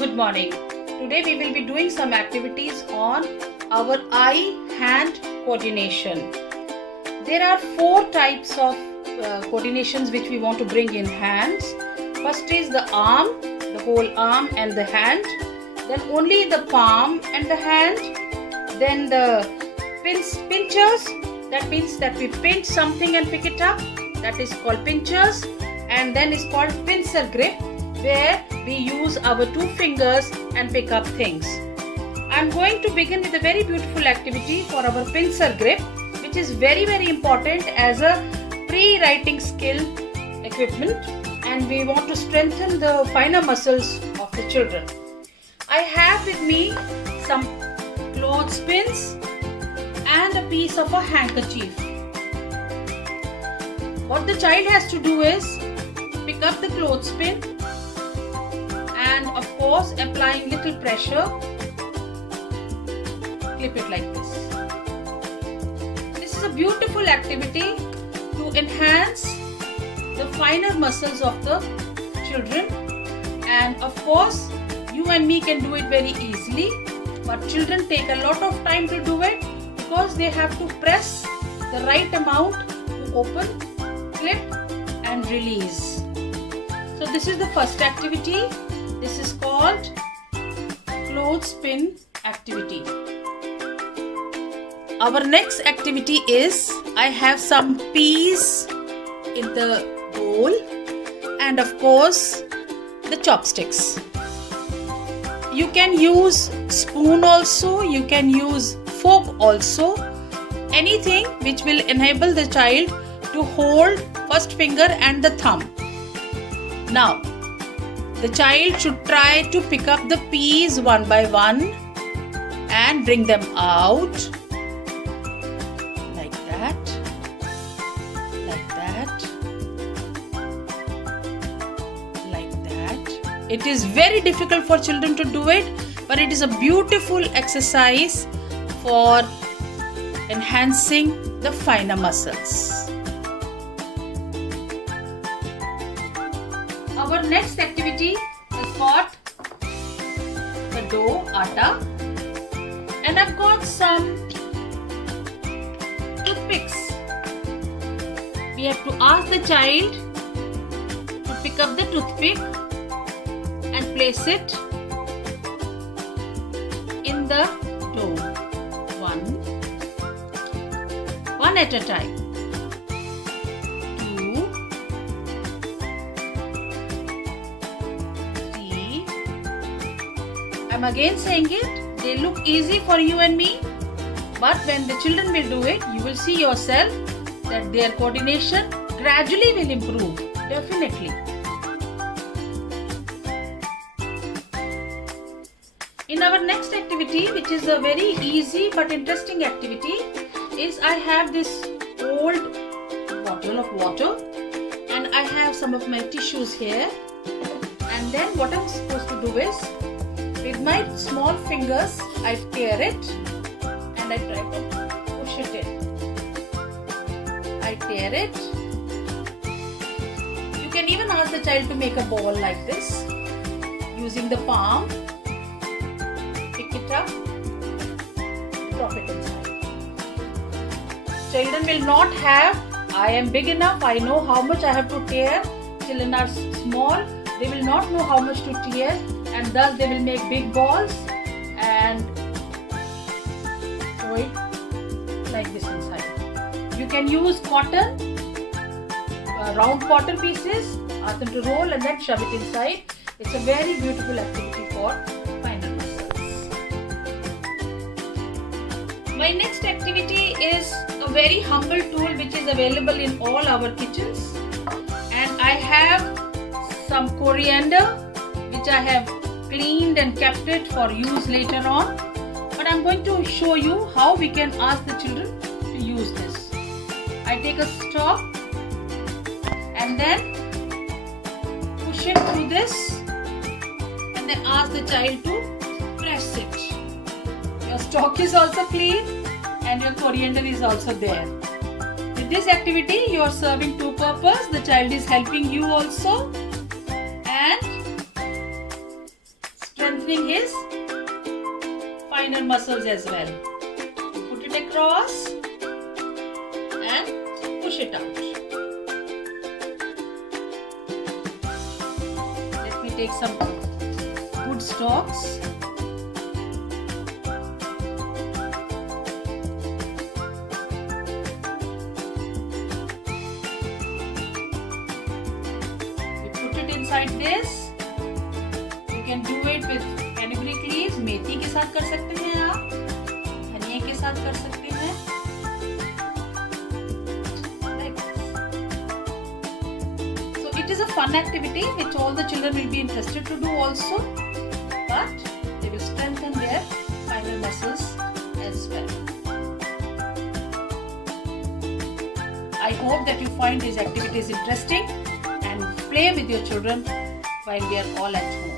Good morning. Today we will be doing some activities on our eye-hand coordination. There are 4 types of coordinations which we want to bring in hands. First is the arm, the whole arm and the hand. Then only the palm and the hand. Then the pinchers, that means that we pinch something and pick it up. That is called pinchers. And then is called pincer grip, where we use our 2 fingers and pick up things. I am going to begin with a very beautiful activity for our pincer grip, which is very important as a pre-writing skill equipment, and we want to strengthen the finer muscles of the children. I have with me some clothespins and a piece of a handkerchief. What the child has to do is pick up the clothespin and of course applying little pressure, clip it like this. This is a beautiful activity to enhance the finer muscles of the children, and of course you and me can do it very easily, but children take a lot of time to do it because they have to press the right amount to open, clip and release. So this is the first activity. This is called clothespin activity. Our next activity is, I have some peas in the bowl and of course the chopsticks. You can use spoon also, you can use fork also, anything which will enable the child to hold first finger and the thumb. Now, the child should try to pick up the peas one by one and bring them out like that, like that, like that. It is very difficult for children to do it, but it is a beautiful exercise for enhancing the finer muscles. Our next activity is got the dough, atta, and I've got some toothpicks. We have to ask the child to pick up the toothpick and place it in the dough, one at a time. I'm again saying it, they look easy for you and me, but when the children will do it, you will see yourself that their coordination gradually will improve, definitely. In our next activity, which is a very easy but interesting activity, is I have this old bottle of water and I have some of my tissues here, and then what I'm supposed to do is, with my small fingers, I tear it and I try to push it in. I tear it. You can even ask the child to make a ball like this using the palm. Pick it up, drop it inside. Children will not have, I am big enough, I know how much I have to tear. Children are small, they will not know how much to tear, and thus they will make big balls and throw it like this inside. You can use cotton, round cotton pieces, ask them to roll and then shove it inside. It's a very beautiful activity for finer muscles. My next activity is a very humble tool which is available in all our kitchens, and I have some coriander which I have cleaned and kept it for use later on, but I'm going to show you how we can ask the children to use this. I take a stalk and then push it through this and then ask the child to press it. Your stalk is also clean and your coriander is also there. With this activity you are serving 2 purposes. The child is helping you also and strengthening his finer muscles as well. You put it across and push it out. Let me take some good stocks. Inside this, you can do it with fenugreek leaves. मेथी के साथ कर सकते हैं आप, धनिया के साथ कर सकते हैं. Like this. So it is a fun activity which all the children will be interested to do also, but they will strengthen their finer muscles as well. I hope that you find these activities interesting and play with your children while we are all at home.